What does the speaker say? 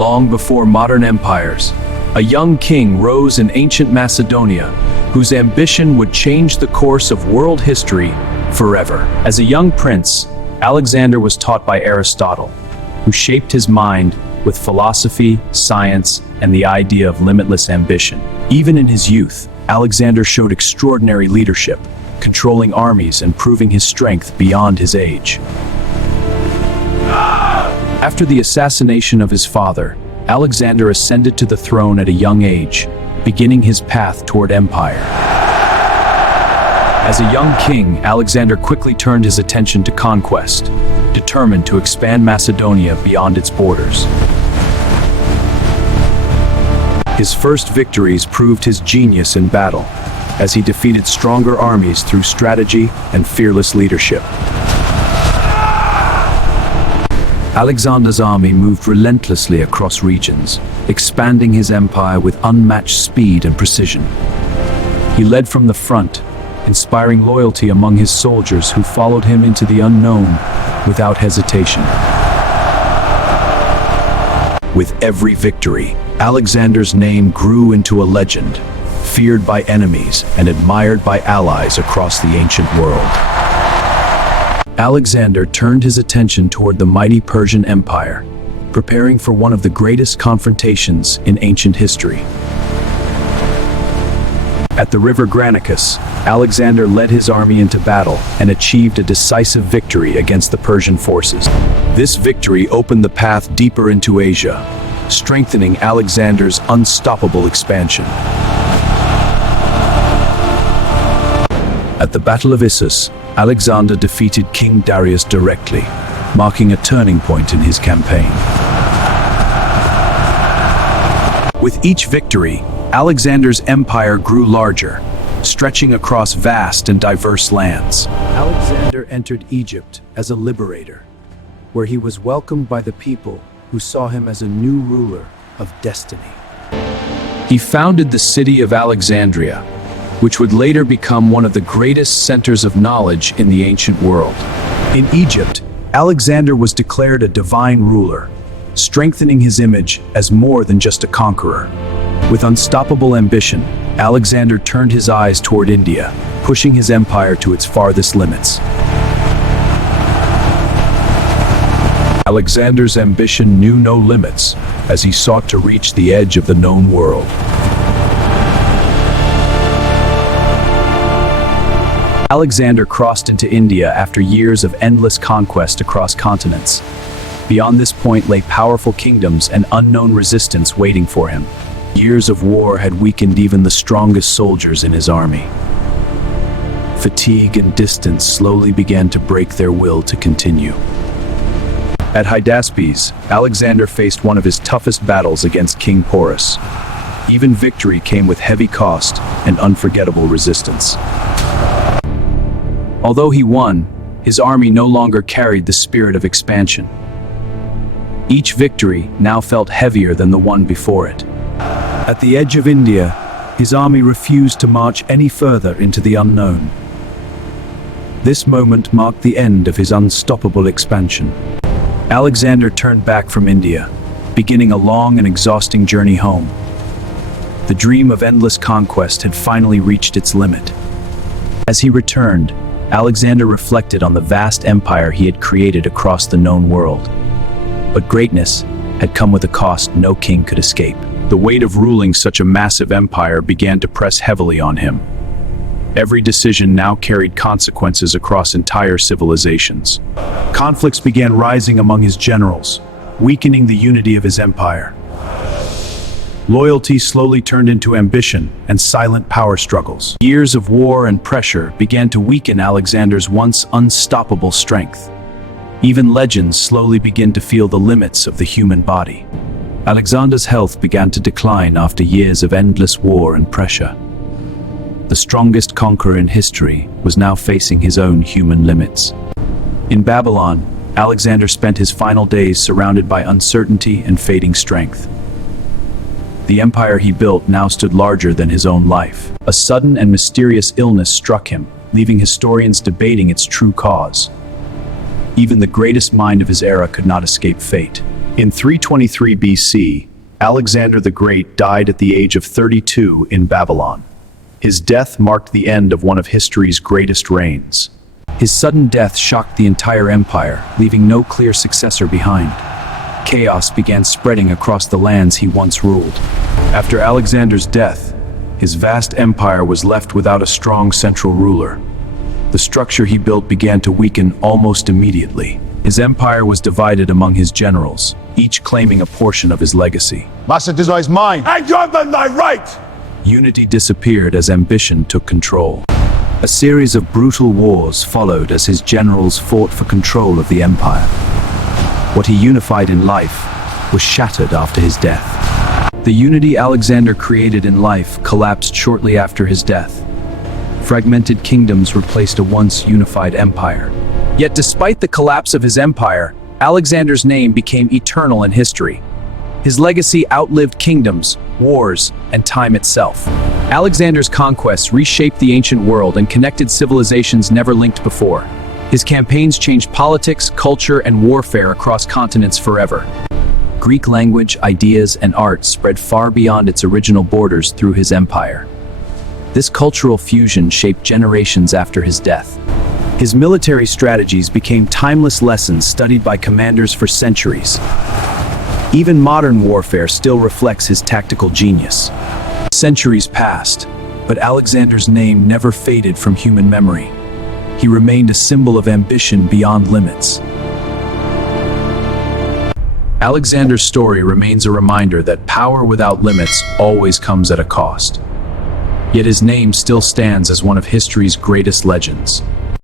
Long before modern empires, a young king rose in ancient Macedonia, whose ambition would change the course of world history forever. As a young prince, Alexander was taught by Aristotle, who shaped his mind with philosophy, science, and the idea of limitless ambition. Even in his youth, Alexander showed extraordinary leadership, controlling armies and proving his strength beyond his age. After the assassination of his father, Alexander ascended to the throne at a young age, beginning his path toward empire. As a young king, Alexander quickly turned his attention to conquest, determined to expand Macedonia beyond its borders. His first victories proved his genius in battle, as he defeated stronger armies through strategy and fearless leadership. Alexander's army moved relentlessly across regions, expanding his empire with unmatched speed and precision. He led from the front, inspiring loyalty among his soldiers who followed him into the unknown without hesitation. With every victory, Alexander's name grew into a legend, feared by enemies and admired by allies across the ancient world. Alexander turned his attention toward the mighty Persian Empire, preparing for one of the greatest confrontations in ancient history. At the river Granicus, Alexander led his army into battle and achieved a decisive victory against the Persian forces. This victory opened the path deeper into Asia, strengthening Alexander's unstoppable expansion. At the Battle of Issus, Alexander defeated King Darius directly, marking a turning point in his campaign. With each victory, Alexander's empire grew larger, stretching across vast and diverse lands. Alexander entered Egypt as a liberator, where he was welcomed by the people who saw him as a new ruler of destiny. He founded the city of Alexandria, which would later become one of the greatest centers of knowledge in the ancient world. In Egypt, Alexander was declared a divine ruler, strengthening his image as more than just a conqueror. With unstoppable ambition, Alexander turned his eyes toward India, pushing his empire to its farthest limits. Alexander's ambition knew no limits as he sought to reach the edge of the known world. Alexander crossed into India after years of endless conquest across continents. Beyond this point lay powerful kingdoms and unknown resistance waiting for him. Years of war had weakened even the strongest soldiers in his army. Fatigue and distance slowly began to break their will to continue. At Hydaspes, Alexander faced one of his toughest battles against King Porus. Even victory came with heavy cost and unforgettable resistance. Although he won, his army no longer carried the spirit of expansion. Each victory now felt heavier than the one before it. At the edge of India, his army refused to march any further into the unknown. This moment marked the end of his unstoppable expansion. Alexander turned back from India, beginning a long and exhausting journey home. The dream of endless conquest had finally reached its limit. As he returned, Alexander reflected on the vast empire he had created across the known world. But greatness had come with a cost no king could escape. The weight of ruling such a massive empire began to press heavily on him. Every decision now carried consequences across entire civilizations. Conflicts began rising among his generals, weakening the unity of his empire. Loyalty slowly turned into ambition and silent power struggles. Years of war and pressure began to weaken Alexander's once unstoppable strength. Even legends slowly began to feel the limits of the human body. Alexander's health began to decline after years of endless war and pressure. The strongest conqueror in history was now facing his own human limits. In Babylon, Alexander spent his final days surrounded by uncertainty and fading strength. The empire he built now stood larger than his own life. A sudden and mysterious illness struck him, leaving historians debating its true cause. Even the greatest mind of his era could not escape fate. In 323 BC, Alexander the Great died at the age of 32 in Babylon. His death marked the end of one of history's greatest reigns. His sudden death shocked the entire empire, leaving no clear successor behind. Chaos began spreading across the lands he once ruled. After Alexander's death, his vast empire was left without a strong central ruler. The structure he built began to weaken almost immediately. His empire was divided among his generals, each claiming a portion of his legacy. Macedonia is mine, and you're my right! Unity disappeared as ambition took control. A series of brutal wars followed as his generals fought for control of the empire. What he unified in life was shattered after his death. The unity Alexander created in life collapsed shortly after his death. Fragmented kingdoms replaced a once unified empire. Yet despite the collapse of his empire, Alexander's name became eternal in history. His legacy outlived kingdoms, wars, and time itself. Alexander's conquests reshaped the ancient world and connected civilizations never linked before. His campaigns changed politics, culture, and warfare across continents forever. Greek language, ideas, and art spread far beyond its original borders through his empire. This cultural fusion shaped generations after his death. His military strategies became timeless lessons studied by commanders for centuries. Even modern warfare still reflects his tactical genius. Centuries passed, but Alexander's name never faded from human memory. He remained a symbol of ambition beyond limits. Alexander's story remains a reminder that power without limits always comes at a cost. Yet his name still stands as one of history's greatest legends.